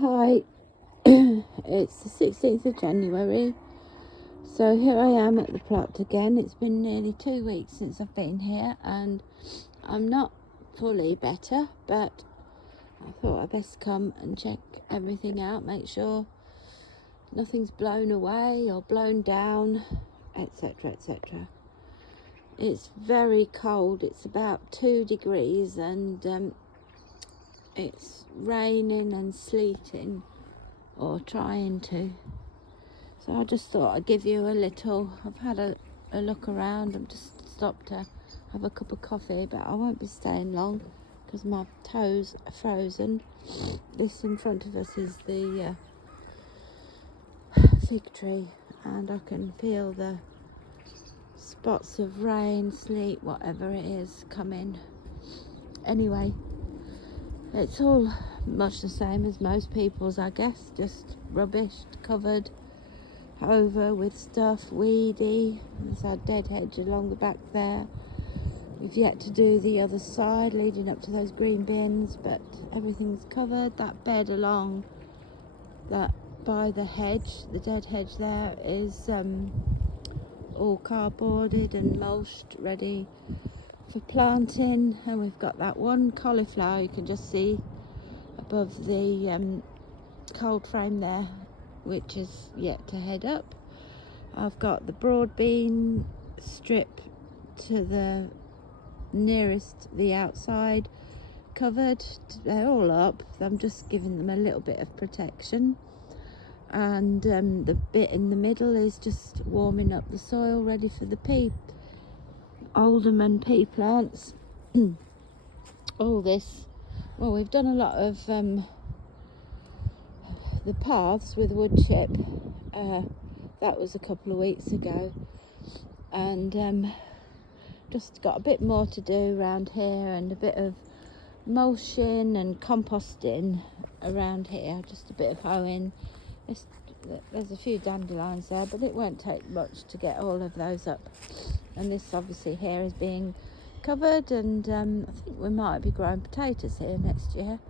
Hi, it's the 16th of January, so here I am at the plot again. It's been nearly 2 weeks since I've been here and I'm not fully better, but I thought I'd best come and check everything out, make sure nothing's blown away or blown down, etc, etc. It's very cold, it's about 2 degrees and it's raining and sleeting, or trying to. So I just thought I'd give you a little, I've had a look around. I've just stopped to have a cup of coffee, but I won't be staying long because my toes are frozen. This in front of us is the fig tree, and I can feel the spots of rain, sleet, whatever it is, coming. Anyway, it's all much the same as most people's, I guess, just rubbish, covered over with stuff, weedy. There's our dead hedge along the back there. We've yet to do the other side leading up to those green bins, but everything's covered. That bed along that by the hedge, the dead hedge there, is all cardboarded and mulched, ready for planting. And we've got that one cauliflower you can just see above the cold frame there, which is yet to head up. I've got the broad bean strip to the nearest the outside covered. They're all up. I'm just giving them a little bit of protection, and the bit in the middle is just warming up the soil, ready for the alderman pea plants. All this, well, we've done a lot of the paths with wood chip. That was a couple of weeks ago, and just got a bit more to do around here, and a bit of mulching and composting around here, just a bit of hoeing. There's a few dandelions there, but it won't take much to get all of those up. And this obviously here is being covered, and I think we might be growing potatoes here next year,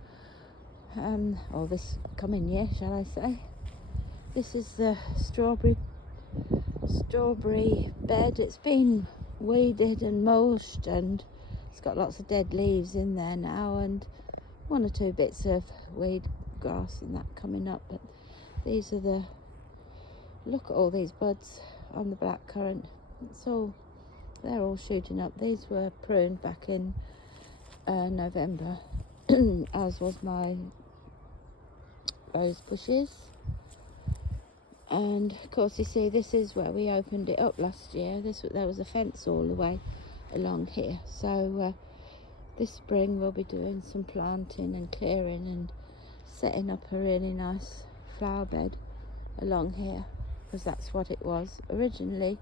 or this coming year, shall I say. This is the strawberry bed. It's been weeded and mulched, and it's got lots of dead leaves in there now, and one or two bits of weed grass and that coming up. But these are look at all these buds on the blackcurrant. They're all shooting up. These were pruned back in November, as was my rose bushes. And of course, you see, this is where we opened it up last year. There was a fence all the way along here. So this spring we'll be doing some planting and clearing and setting up a really nice flower bed along here, because that's what it was originally.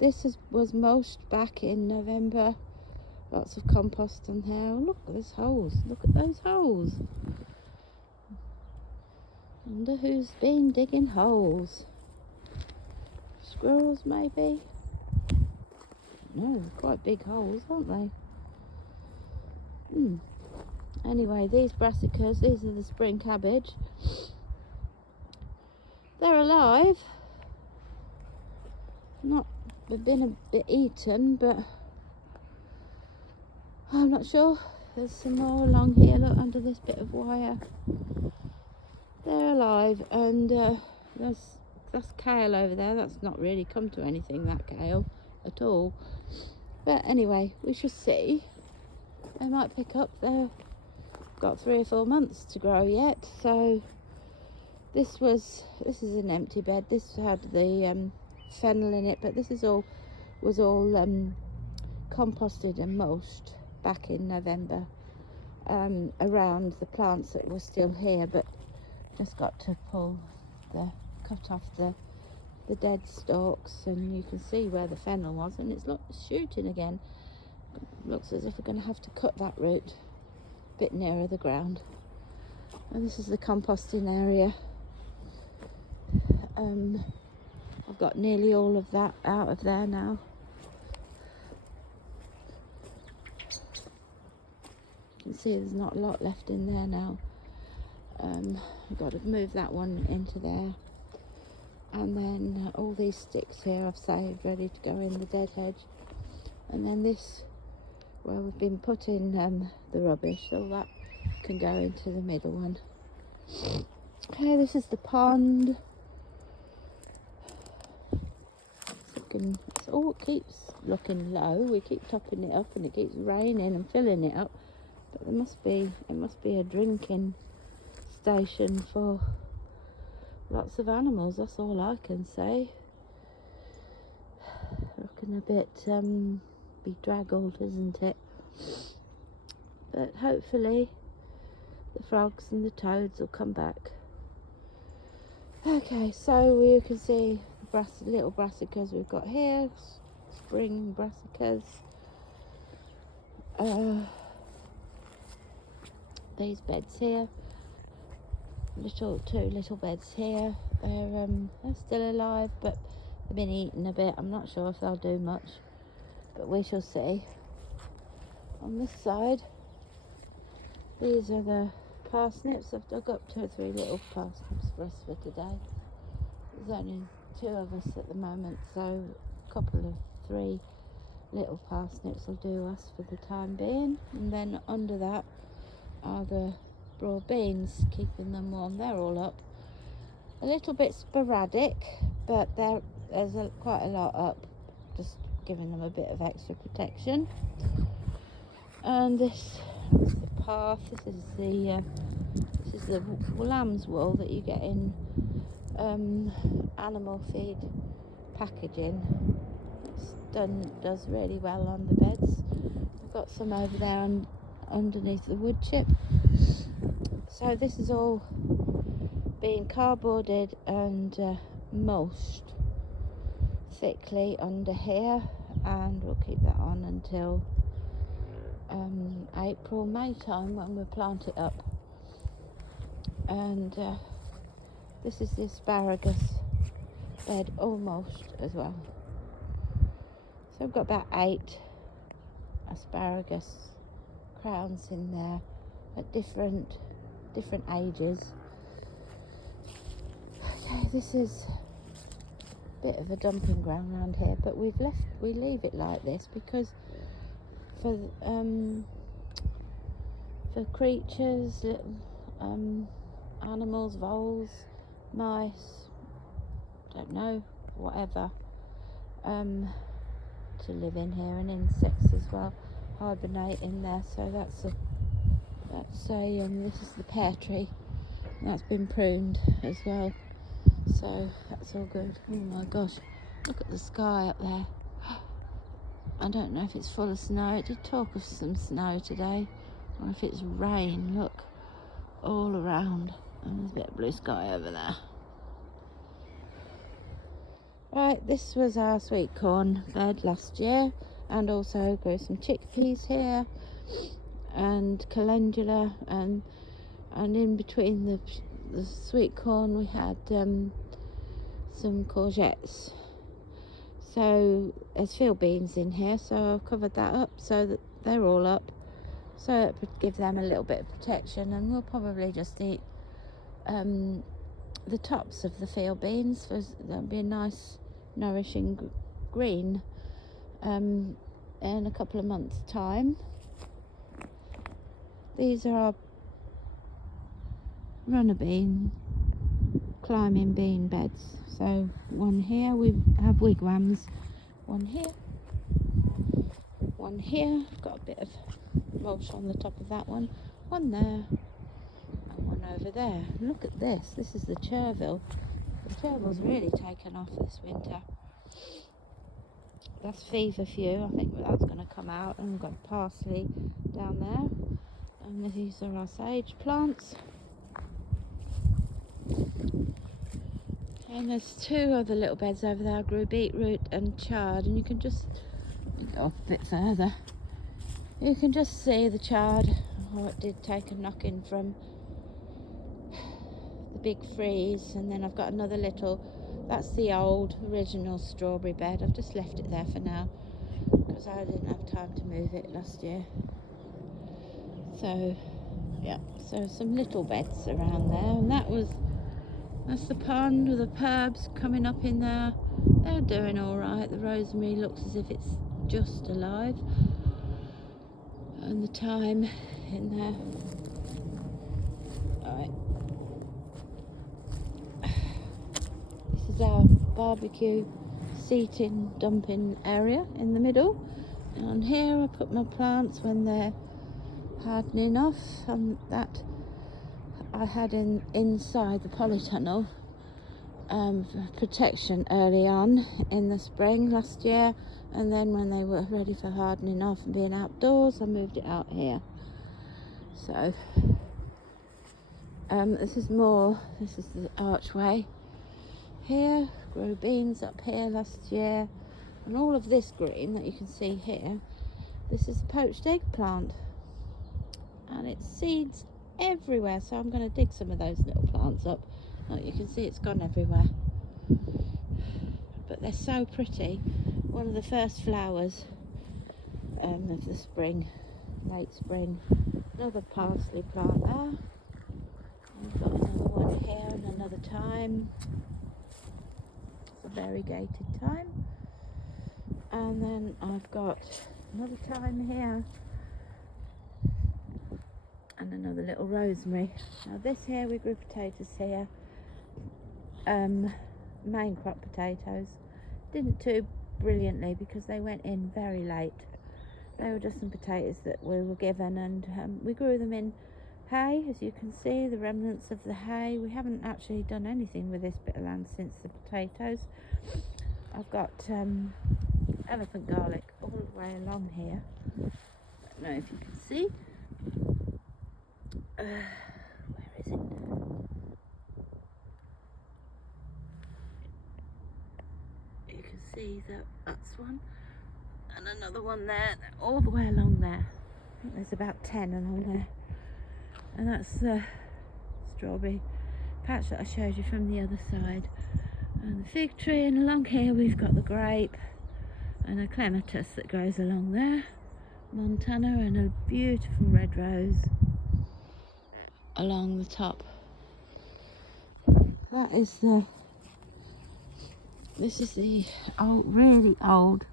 This was mulched back in November. Lots of compost on here. Oh, look at those holes. Look at those holes. Wonder who's been digging holes. Squirrels, maybe? No, quite big holes, aren't they? Anyway, these brassicas, these are the spring cabbage. They're alive. They've been a bit eaten, but I'm not sure. There's some more along here, look, under this bit of wire. They're alive, and that's kale over there. That's not really come to anything, that kale, at all. But anyway, we shall see. They might pick up. They've got 3 or 4 months to grow yet. So this is an empty bed. This had the fennel in it, but this was all composted and mulched back in November, around the plants that were still here, but just got to cut off the dead stalks, and you can see where the fennel was, and it's shooting again. Looks as if we're going to have to cut that root a bit nearer the ground. And this is the composting area. I've got nearly all of that out of there now. You can see there's not a lot left in there now. I've got to move that one into there. And then all these sticks here I've saved ready to go in the dead hedge. And then this, where we've been putting the rubbish, all that can go into the middle one. Okay, this is the pond. It keeps looking low. We keep topping it up and it keeps raining and filling it up. But it must be a drinking station for lots of animals. That's all I can say. Looking a bit bedraggled, isn't it? But hopefully the frogs and the toads will come back. Okay, so you can see the little brassicas we've got here, spring brassicas. These beds here, two little beds here. They're still alive, but they've been eaten a bit. I'm not sure if they'll do much, but we shall see. On this side, these are the parsnips. I've dug up 2 or 3 little parsnips for us for today. There's only 2 of us at the moment, so a couple of 3 little parsnips will do us for the time being. And then under that are the broad beans, keeping them warm. They're all up. A little bit sporadic, but there's quite a lot up, just giving them a bit of extra protection. And this is the path. This is the lamb's wool that you get in animal feed packaging. Does really well on the beds. I've got some over there underneath the wood chip. So this is all being cardboarded and mulched thickly under here, and we'll keep that on until April, May time when we plant it up. And this is the asparagus bed all mulched as well. So I've got about 8 asparagus crowns in there at different ages. Okay, this is a bit of a dumping ground around here, but we leave it like this because for creatures, little animals, voles, mice, don't know, whatever, to live in here, and insects as well hibernate in there. So this is the pear tree, and that's been pruned as well, so that's all good. Oh my gosh, look at the sky up there. I don't know if it's full of snow. It did talk of some snow today, or if it's rain. Look all around, and there's a bit of blue sky over there. Right, this was our sweet corn bed last year, and also grew some chickpeas here and calendula, and in between the sweet corn we had some courgettes. So there's field beans in here, so I've covered that up so that they're all up, so it would give them a little bit of protection. And we'll probably just eat the tops of the field beans, for that'll be a nice nourishing green in a couple of months' time. These are our runner bean, climbing bean beds. So one here, we have wigwams, one here, got a bit of mulch on the top of that one there, and one over there. And look at this is the chervil. The chervil's really taken off this winter. That's feverfew, I think that's going to come out. And we've got parsley down there, and these are our sage plants. And there's 2 other little beds over there. I grew beetroot and chard, and you can just go up a bit further. You can just see the chard. Oh, it did take a knocking from the big freeze. And then I've got another little, that's the old original strawberry bed. I've just left it there for now because I didn't have time to move it last year. So yeah, so some little beds around there, and that's the pond with the perbs coming up in there. They're doing all right. The rosemary looks as if it's just alive, and the thyme in there. All right, this is our barbecue seating dumping area in the middle, and on here I put my plants when they're hardening off, and that I had inside the polytunnel for protection early on in the spring last year, and then when they were ready for hardening off and being outdoors, I moved it out here. So this is the archway here. Grew beans up here last year, and all of this green that you can see here, this is a poached eggplant, and it seeds everywhere, so I'm going to dig some of those little plants up. Like you can see, it's gone everywhere, but they're so pretty. One of the first flowers of the spring, late spring. Another parsley plant there. I've got another one here and another thyme. It's a variegated thyme. And then I've got another thyme here and another little rosemary. Now this here, we grew potatoes here, main crop potatoes. Didn't do brilliantly because they went in very late. They were just some potatoes that we were given, and we grew them in hay, as you can see, the remnants of the hay. We haven't actually done anything with this bit of land since the potatoes. I've got elephant garlic all the way along here. I don't know if you can see. Where is it? You can see that's one, and another one there, all the way along there. I think there's about 10 along there, and that's the strawberry patch that I showed you from the other side, and the fig tree, and along here we've got the grape and a clematis that grows along there, Montana, and a beautiful red rose along the top. This is the really old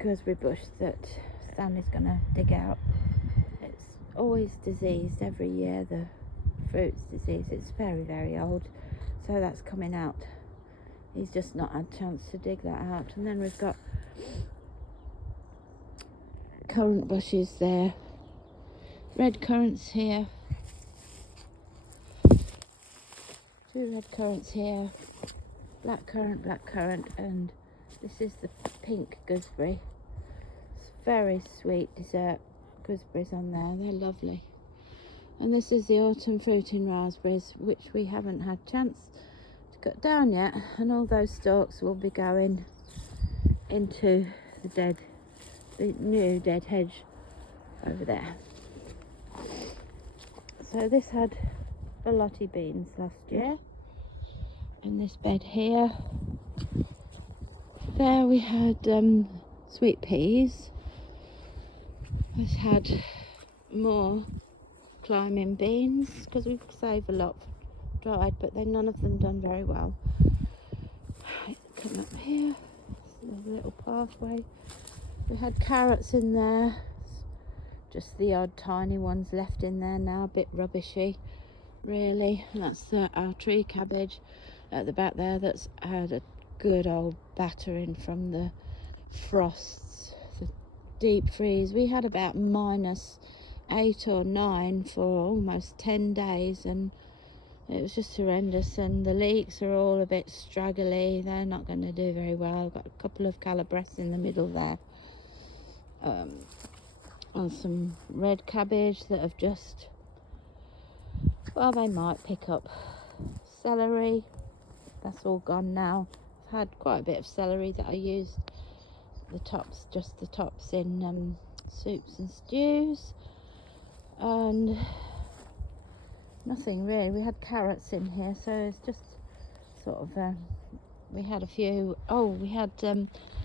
gooseberry bush that Stanley's gonna dig out. It's always diseased every year, the fruit's diseased. It's very, very old, so that's coming out. He's just not had a chance to dig that out. And then we've got currant bushes there, red currants here, 2 red currants here, black currant, and this is the pink gooseberry. It's very sweet dessert gooseberries on there, they're lovely. And this is the autumn fruiting raspberries, which we haven't had chance to cut down yet, and all those stalks will be going into the new dead hedge over there. So this had allotment beans last year, and this bed here. There we had sweet peas. This had more climbing beans, because we save a lot for dried, but then none of them done very well. Come up here, there's a little pathway. We had carrots in there, just the odd tiny ones left in there now, a bit rubbishy really. And that's our tree cabbage at the back there, that's had a good old battering from the frosts, the deep freeze. We had about -8 or 9 for almost 10 days, and it was just horrendous. And the leeks are all a bit straggly, they're not going to do very well. I've got a couple of calabrese in the middle there, and some red cabbage that have just, well, they might pick up. Celery, that's all gone now. I've had quite a bit of celery that I used just the tops in soups and stews, and nothing really. We had carrots in here, so it's just sort of we had a few, we had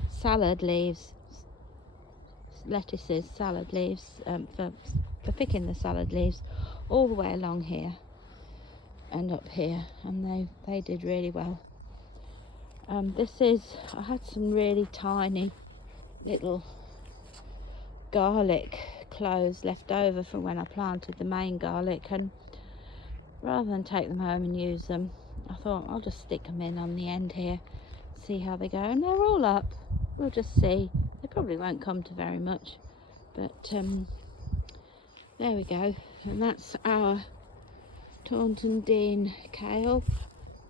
salad leaves, lettuces, salad leaves, for picking the salad leaves all the way along here and up here, and they did really well. I had some really tiny little garlic cloves left over from when I planted the main garlic, and rather than take them home and use them, I thought I'll just stick them in on the end here, see how they go, and they're all up. We'll just see. They probably won't come to very much, but there we go. And that's our Taunton Dean kale.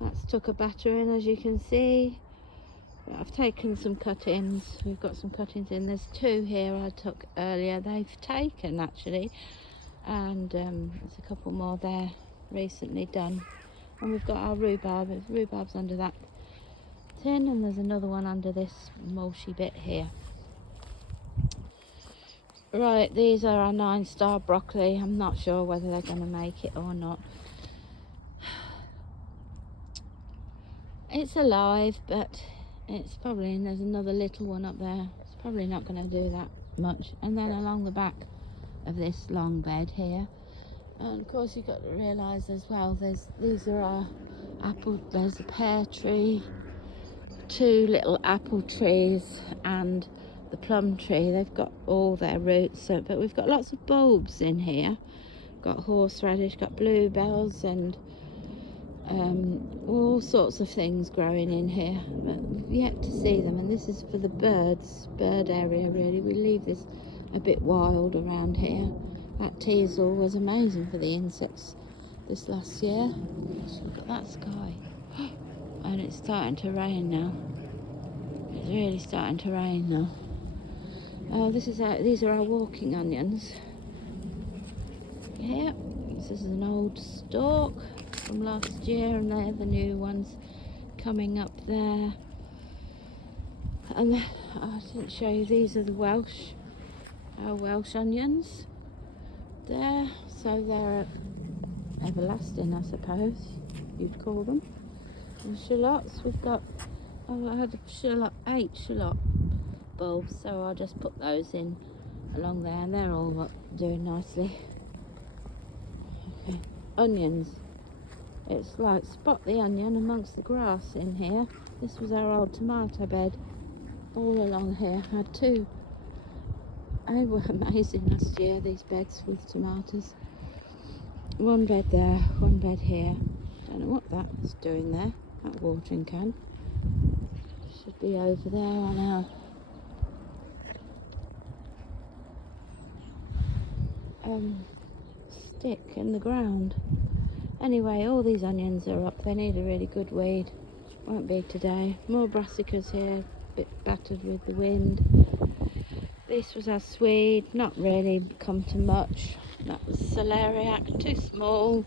That's took a battering, as you can see. I've taken some cuttings. We've got some cuttings in. There's 2 here I took earlier. They've taken actually, and there's a couple more there recently done. And we've got our rhubarb. There's rhubarb's under that tin, and there's another one under this mulchy bit here. Right, these are our 9-star broccoli. I'm not sure whether they're going to make it or not. It's alive, but it's probably, and there's another little one up there. It's probably not going to do that much. And then along the back of this long bed here, and of course you've got to realise as well, these are our apple. There's a pear tree, 2 little apple trees, and the plum tree. They've got all their roots, but we've got lots of bulbs in here. Got horseradish, got bluebells, and all sorts of things growing in here, but we've yet to see them. And this is for the bird area really. We leave this a bit wild around here. That teasel was amazing for the insects this last year. Look at that sky. And it's starting to rain now. It's really starting to rain now. Oh, these are our walking onions. Yeah, this is an old stalk from last year, and they're the new ones coming up there. And I didn't show you, these are our Welsh onions there. So they're everlasting, I suppose you'd call them. And shallots, we've got, I had 8 shallot bulbs, so I'll just put those in along there, and they're all up doing nicely. Okay, onions. It's like spot the onion amongst the grass in here. This was our old tomato bed all along here. I had 2. They were amazing last year, these beds with tomatoes. 1 bed there, 1 bed here. Don't know what that's doing there. That watering can should be over there on our stick in the ground. Anyway, all these onions are up. They need a really good weed. Won't be today. More brassicas here, a bit battered with the wind. This was our swede, not really come to much. That was celeriac, too small.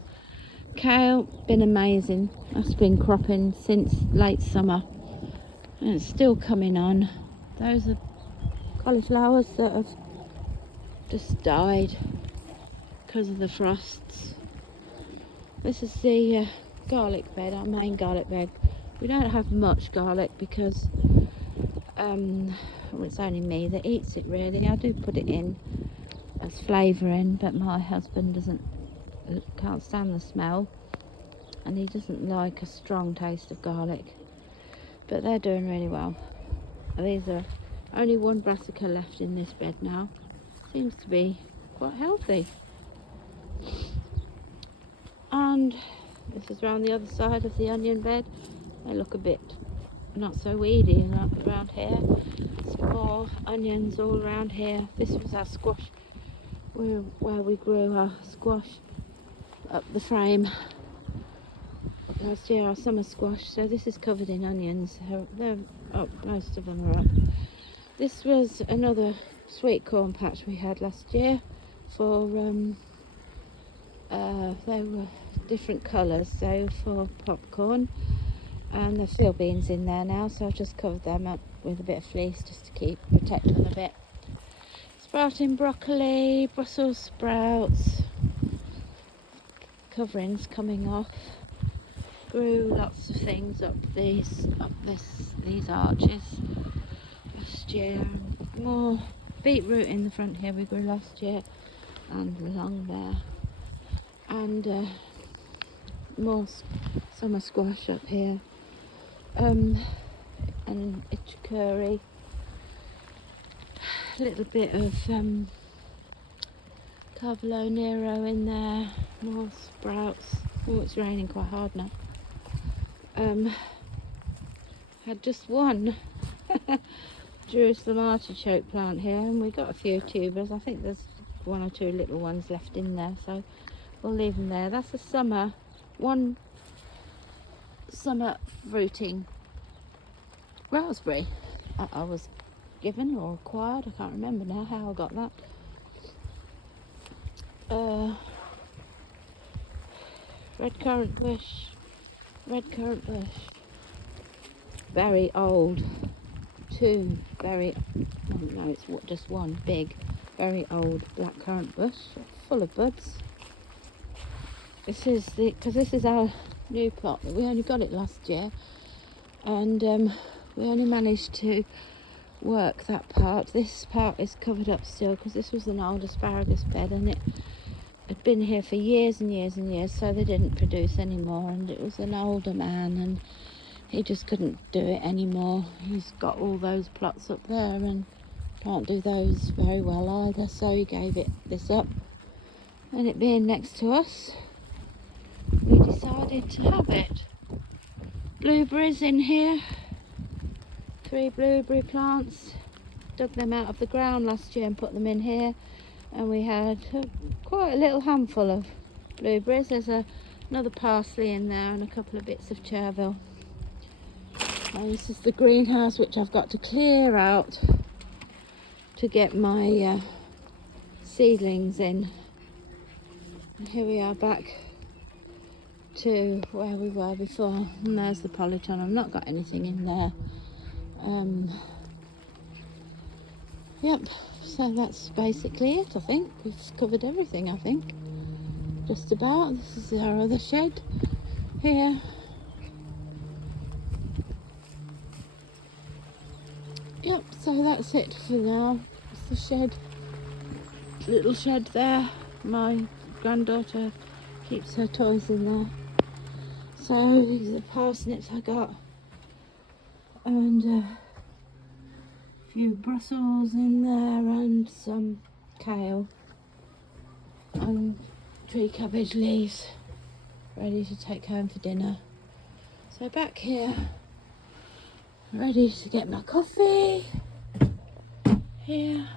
Kale, been amazing. That's been cropping since late summer, and it's still coming on. Those are cauliflowers that have just died because of the frosts. This is the garlic bed, our main garlic bed. We don't have much garlic because well, it's only me that eats it really. I do put it in as flavouring, but my husband can't stand the smell, and he doesn't like a strong taste of garlic. But they're doing really well. These are only 1 brassica left in this bed now. Seems to be quite healthy. And this is around the other side of the onion bed. They look a bit not so weedy around here. There's more onions all around here. This was our squash, where we grew our squash up the frame last year, our summer squash. So this is covered in onions. They're up, most of them are up. This was another sweet corn patch we had last year for they were different colours, so for popcorn, and there's field beans in there now, so I've just covered them up with a bit of fleece just to protect them a bit. Sprouting broccoli, Brussels sprouts, coverings coming off. Grew lots of things up these arches last year. More beetroot in the front here we grew last year, and along there, and more summer squash up here, and itchicurry, a little bit of Carvalho Nero in there, more sprouts. Oh, it's raining quite hard now. Had just one Jerusalem artichoke plant here, and we got a few tubers. I think there's 1 or 2 little ones left in there, so we'll leave them there. That's a one summer fruiting raspberry I was given or acquired. I can't remember now how I got that. Red currant bush, very old. 2 very, oh no, it's just 1 big, very old black currant bush, full of buds. This is because this is our new plot. We only got it last year, and we only managed to work that part. This part is covered up still because this was an old asparagus bed, and it had been here for years and years and years, so they didn't produce anymore, and it was an older man, and he just couldn't do it anymore. He's got all those plots up there and can't do those very well either, so he gave this up. And it being next to us, we decided to have it. Blueberries in here, 3 blueberry plants. Dug them out of the ground last year and put them in here, and we had quite a little handful of blueberries. There's another parsley in there and a couple of bits of chervil. And this is the greenhouse, which I've got to clear out to get my seedlings in. And here we are back to where we were before, and there's the polyton. I've not got anything in there. Yep, so that's basically it. I think we've covered everything, I think, just about. This is our other shed here. Yep, so that's it for now. It's the shed, little shed there. My granddaughter keeps her toys in there. So these are the parsnips I got, and a few Brussels in there, and some kale and tree cabbage leaves ready to take home for dinner. So back here, ready to get my coffee here.